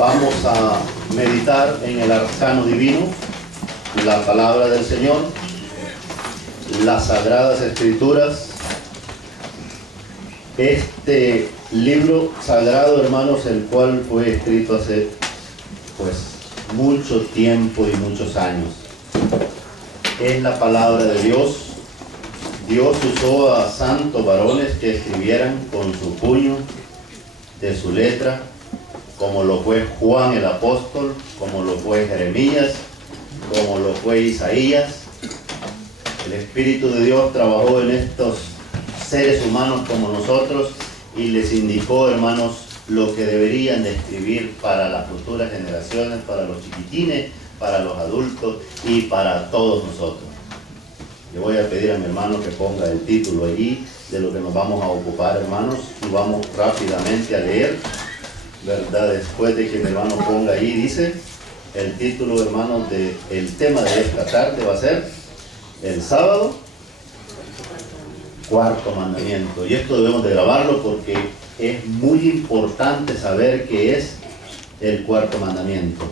Vamos a meditar en el arcano divino, la palabra del Señor, las sagradas escrituras. Este libro sagrado, hermanos, el cual fue escrito hace mucho tiempo y muchos años, es la palabra de Dios. Dios usó a santos varones que escribieran con su puño de su letra, como lo fue Juan el apóstol, como lo fue Jeremías, como lo fue Isaías. El Espíritu de Dios trabajó en estos seres humanos como nosotros y les indicó, hermanos, lo que deberían de escribir para las futuras generaciones, para los chiquitines, para los adultos y para todos nosotros. Yo voy a pedir a mi hermano que ponga el título allí de lo que nos vamos a ocupar, hermanos, y vamos rápidamente a leer, ¿verdad? Después de que mi hermano ponga ahí, dice el título, hermanos, del tema de esta tarde va a ser el sábado, cuarto mandamiento. Y esto debemos de grabarlo porque es muy importante saber qué es el cuarto mandamiento.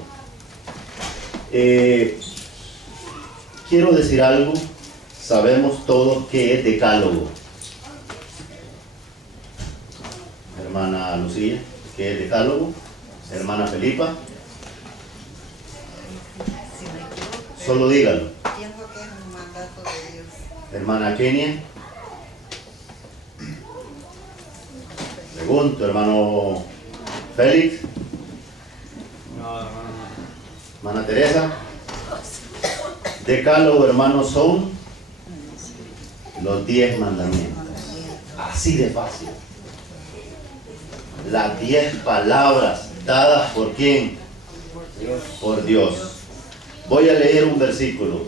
Quiero decir algo. Sabemos todos qué es decálogo. Hermana Lucía, ¿qué es decálogo? Hermana Felipa. Solo dígalo. Pienso que es un mandato de Dios. Hermana Kenia. Pregunto, hermano Félix. No. Hermana Teresa. Decálogo, hermanos, son los 10 mandamientos. Así de fácil. Las 10 palabras dadas por ¿quién? Por Dios. Voy a leer un versículo.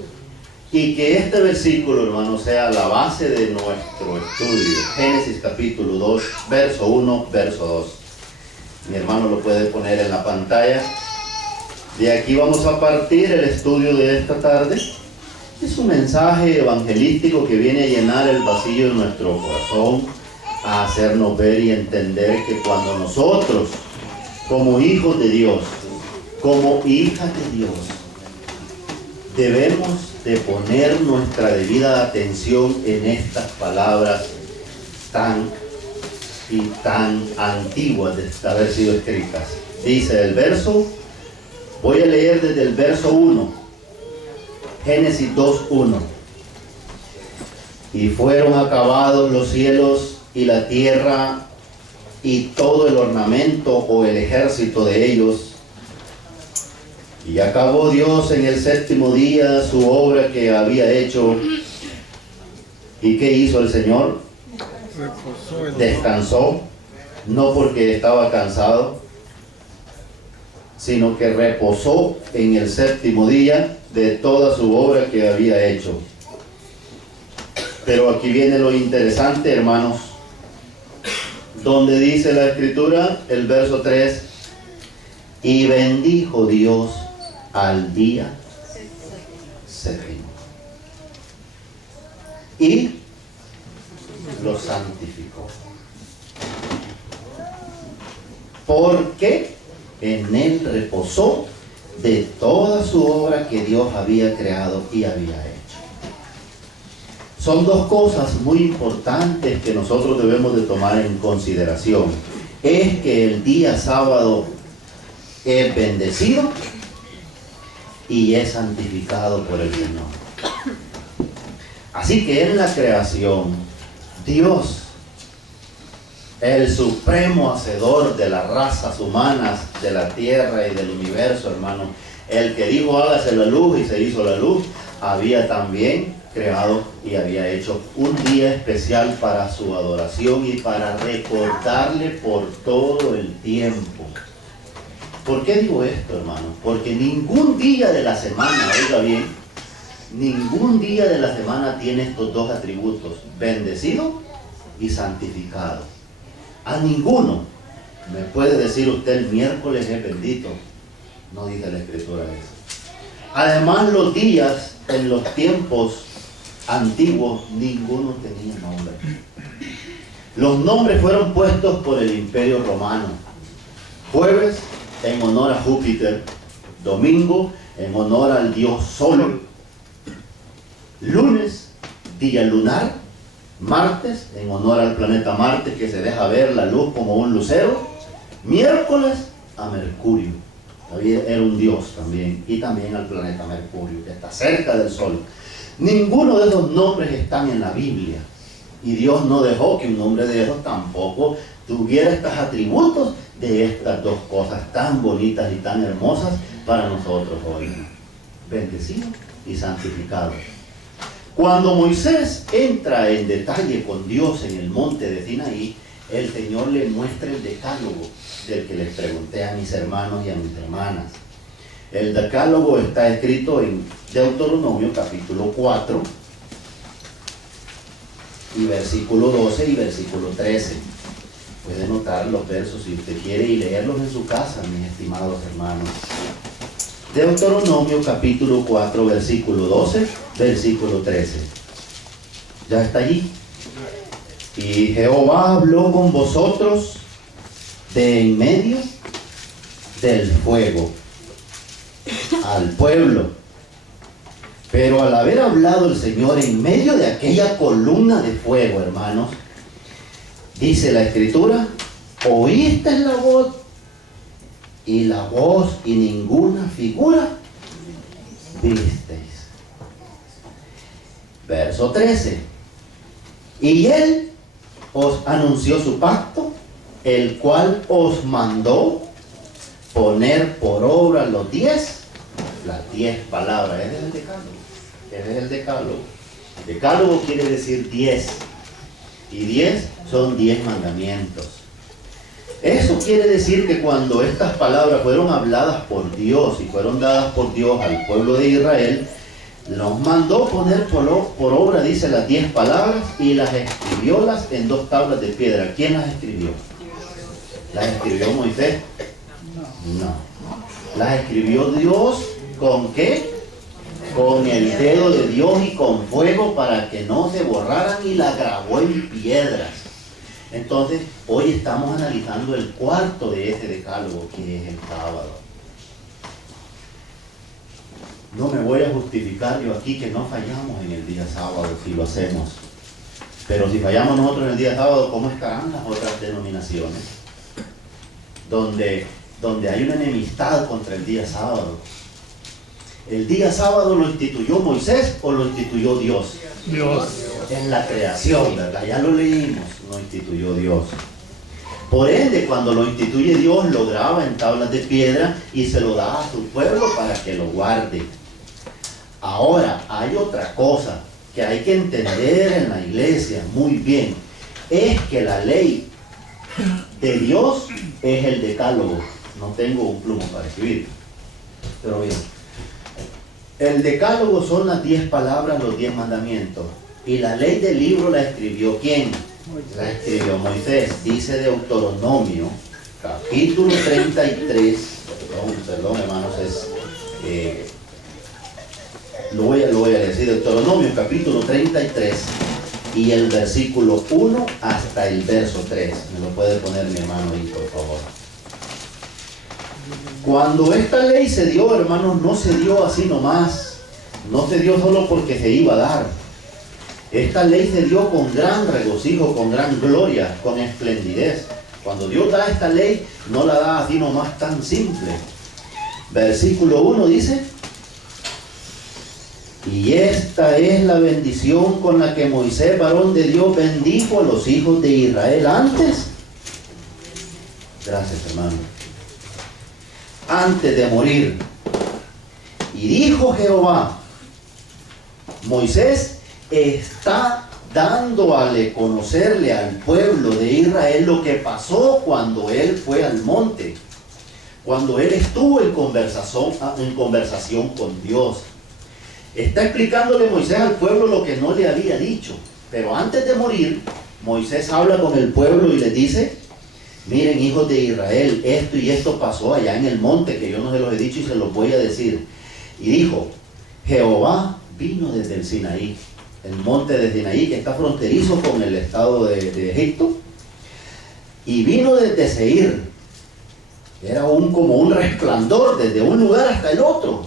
Y que este versículo, hermanos, sea la base de nuestro estudio. Génesis capítulo 2, verso 1, verso 2. Mi hermano lo puede poner en la pantalla. De aquí vamos a partir el estudio de esta tarde. Es un mensaje evangelístico que viene a llenar el vacío de nuestro corazón, a hacernos ver y entender que cuando nosotros, como hijos de Dios, como hijas de Dios, debemos de poner nuestra debida atención en estas palabras tan antiguas de haber sido escritas. Dice el verso, voy a leer desde el verso 1. Génesis 2:1. Y fueron acabados los cielos y la tierra y todo el ornamento o el ejército de ellos. Y acabó Dios en el séptimo día su obra que había hecho. ¿Y qué hizo el Señor? Descansó, no porque estaba cansado, sino que reposó en el séptimo día de toda su obra que había hecho. Pero aquí viene lo interesante, hermanos, donde dice la escritura, el verso 3, y bendijo Dios al día séptimo y lo santificó, porque en él reposó de toda su obra que Dios había creado y había hecho. Son dos cosas muy importantes que nosotros debemos de tomar en consideración. Es que el día sábado es bendecido y es santificado por el Señor. Así que en la creación, Dios, el supremo hacedor de las razas humanas, de la tierra y del universo, hermano, el que dijo hágase la luz y se hizo la luz, había también creado y había hecho un día especial para su adoración y para recordarle por todo el tiempo. ¿Por qué digo esto, hermano? Porque ningún día de la semana, oiga bien, ningún día de la semana tiene estos dos atributos, bendecido y santificado. A ninguno. ¿Me puede decir usted el miércoles es bendito? No dice la escritura eso. Además, los días en los tiempos antiguos, ninguno tenía nombre. Los nombres fueron puestos por el Imperio Romano. Jueves, en honor a Júpiter, domingo en honor al dios Sol, lunes día lunar, martes en honor al planeta Marte que se deja ver la luz como un lucero, miércoles a Mercurio, era un dios también, y también al planeta Mercurio que está cerca del Sol. Ninguno de esos nombres están en la Biblia, y Dios no dejó que un nombre de esos tampoco tuviera estos atributos de estas dos cosas tan bonitas y tan hermosas para nosotros hoy, bendecidos y santificados. Cuando Moisés entra en detalle con Dios en el monte de Sinaí, el Señor le muestra el decálogo del que les pregunté a mis hermanos y a mis hermanas. El decálogo está escrito en Deuteronomio capítulo 4 y versículo 12 y versículo 13. Puede notar los versos si usted quiere y leerlos en su casa, mis estimados hermanos. Deuteronomio capítulo 4 versículo 12, versículo 13. ¿Ya está allí? Y Jehová habló con vosotros de en medio del fuego al pueblo. Pero al haber hablado el Señor en medio de aquella columna de fuego, hermanos, dice la Escritura, oísteis la voz y ninguna figura visteis. Verso 13. Y él os anunció su pacto, el cual os mandó poner por obra las 10 palabras. Ese es el decálogo. Ese es el decálogo. Decálogo quiere decir 10. Y 10 son 10 mandamientos. Eso quiere decir que cuando estas palabras fueron habladas por Dios y fueron dadas por Dios al pueblo de Israel, los mandó poner por obra, dice, las 10 palabras y las escribiólas en 2 tablas de piedra. ¿Quién las escribió? ¿Las escribió Moisés? No. ¿Las escribió Dios con qué? Con el dedo de Dios y con fuego para que no se borraran, y las grabó en piedras. Entonces, hoy estamos analizando el cuarto de este decálogo, que es el sábado. No me voy a justificar yo aquí que no fallamos en el día sábado si lo hacemos. Pero si fallamos nosotros en el día sábado, ¿cómo estarán las otras denominaciones? Donde hay una enemistad contra el día sábado. ¿El día sábado lo instituyó Moisés o lo instituyó Dios? Dios. En la creación, ¿verdad? Ya lo leímos, lo instituyó Dios. Por ende, cuando lo instituye Dios, lo graba en tablas de piedra y se lo da a su pueblo para que lo guarde. Ahora, hay otra cosa que hay que entender en la iglesia muy bien. Es que la ley de Dios es el decálogo. No tengo un plumo para escribir, pero bien. El decálogo son las 10 palabras, los 10 mandamientos. Y la ley del libro la escribió ¿quién? La escribió Moisés. Dice Deuteronomio, capítulo 33. Perdón, hermanos, lo voy a decir. Deuteronomio, capítulo 33. Y el versículo 1 hasta el verso 3. Me lo puede poner mi hermano ahí, por favor. Cuando esta ley se dio, hermanos, no se dio así nomás. No se dio solo porque se iba a dar. Esta ley se dio con gran regocijo, con gran gloria, con esplendidez. Cuando Dios da esta ley, no la da así nomás tan simple. Versículo 1 dice: y esta es la bendición con la que Moisés, varón de Dios, bendijo a los hijos de Israel antes. Gracias, hermano. Antes de morir. Y dijo Jehová, Moisés está dando a conocerle al pueblo de Israel lo que pasó cuando él fue al monte, cuando él estuvo en conversación con Dios. Está explicándole Moisés al pueblo lo que no le había dicho. Pero antes de morir, Moisés habla con el pueblo y les dice: miren, hijos de Israel, esto y esto pasó allá en el monte, que yo no se los he dicho y se los voy a decir. Y dijo: Jehová vino desde el Sinaí, el monte de Sinaí, que está fronterizo con el estado de Egipto, y vino desde Seir, Era como un resplandor desde un lugar hasta el otro.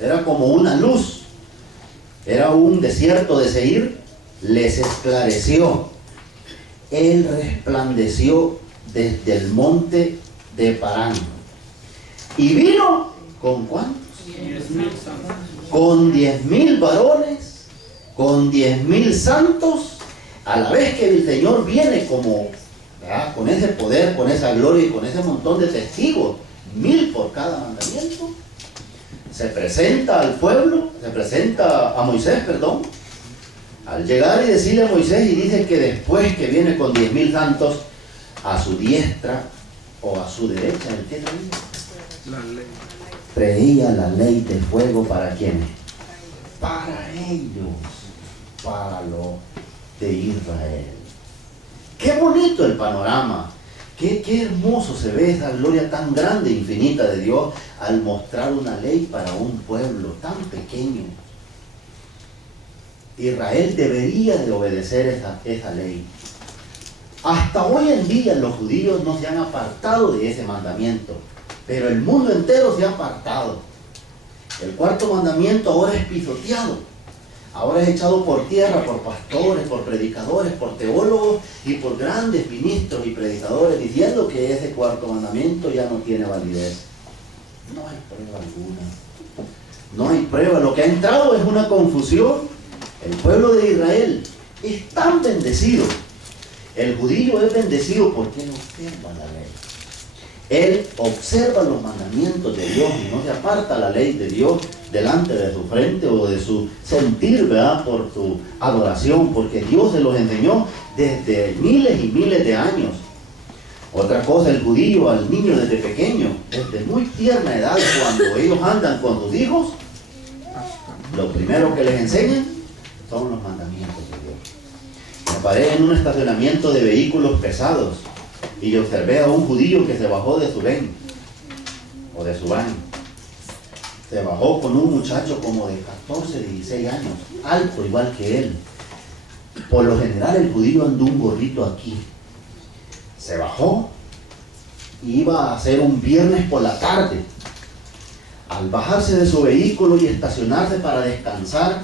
Era como una luz. Era un desierto de Seir. Les esclareció. Él resplandeció desde el monte de Parán. Y vino, ¿con cuántos? 10,000 santos. Con 10,000 varones, con 10,000 santos, a la vez que el Señor viene como, ¿verdad?, con ese poder, con esa gloria y con ese montón de testigos, 1,000 por cada mandamiento. Se presenta al pueblo, se presenta a Moisés, perdón, al llegar y decirle a Moisés, y dice que después que viene con 10,000 santos, a su diestra o a su derecha, ¿el qué traía? La ley. Traía la ley de fuego. ¿Para quiénes? Para ellos, para los de Israel. Qué bonito el panorama, qué hermoso se ve esa gloria tan grande e infinita de Dios al mostrar una ley para un pueblo tan pequeño. Israel debería de obedecer esa ley. Hasta hoy en día los judíos no se han apartado de ese mandamiento, pero el mundo entero se ha apartado. El cuarto mandamiento ahora es pisoteado, ahora es echado por tierra por pastores, por predicadores, por teólogos y por grandes ministros y predicadores, diciendo que ese cuarto mandamiento ya no tiene validez. No hay prueba alguna, no hay prueba. Lo que ha entrado es una confusión. El pueblo de Israel es tan bendecido. El judío es bendecido porque él observa la ley. Él observa los mandamientos de Dios y no se aparta la ley de Dios delante de su frente o de su sentir, ¿verdad?, por su adoración, porque Dios se los enseñó desde miles y miles de años. Otra cosa, el judío al niño desde pequeño, desde muy tierna edad, cuando ellos andan con sus hijos, lo primero que les enseñan son los mandamientos de Dios. Me paré en un estacionamiento de vehículos pesados y observé a un judío que se bajó de su ven o de su van. Se bajó con un muchacho como de 14, 16 años, alto igual que él. Por lo general el judío anda un gorrito aquí. Se bajó y iba a hacer un viernes por la tarde. Al bajarse de su vehículo y estacionarse para descansar,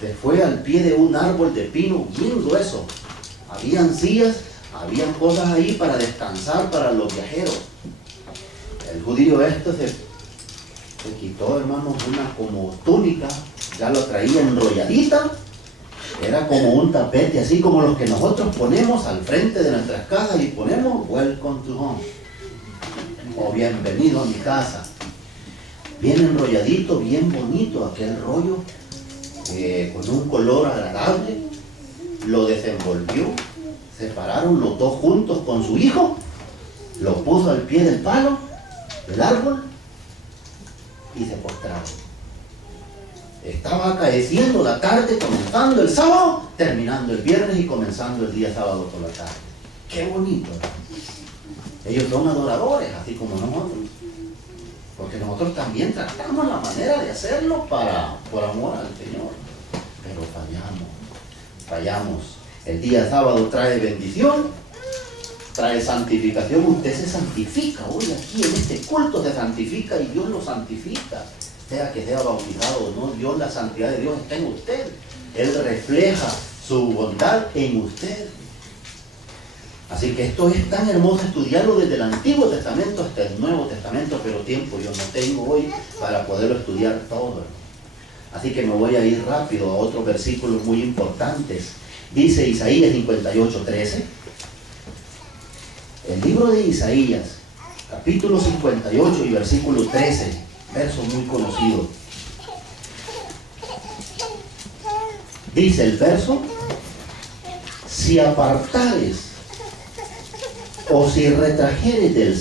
se fue al pie de un árbol de pino bien grueso. Habían sillas, habían cosas ahí para descansar para los viajeros. El judío se quitó, hermanos, una como túnica, ya lo traía enrolladita. Era como un tapete, así como los que nosotros ponemos al frente de nuestras casas y ponemos "Welcome to home" o "Bienvenido a mi casa". Bien enrolladito, bien bonito aquel rollo, con un color agradable. Lo desenvolvió, se pararon los dos juntos con su hijo, lo puso al pie del palo, del árbol, y se postraron. Estaba acaeciendo la tarde, comenzando el sábado, terminando el viernes y comenzando el día sábado por la tarde. ¡Qué bonito! Ellos son adoradores, así como nosotros. Porque nosotros también tratamos la manera de hacerlo por amor al Señor. Pero fallamos. El día sábado trae bendición, trae santificación. Usted se santifica hoy aquí en este culto, se santifica y Dios lo santifica. Sea que sea bautizado o no, Dios, la santidad de Dios está en usted. Él refleja su bondad en usted. Así que esto es tan hermoso estudiarlo desde el Antiguo Testamento hasta el Nuevo Testamento, pero tiempo yo no tengo hoy para poderlo estudiar todo. Así que me voy a ir rápido a otros versículos muy importantes. Dice Isaías 58:13. El libro de Isaías, capítulo 58 y versículo 13, verso muy conocido. Dice el verso: si apartares o si retrajeres del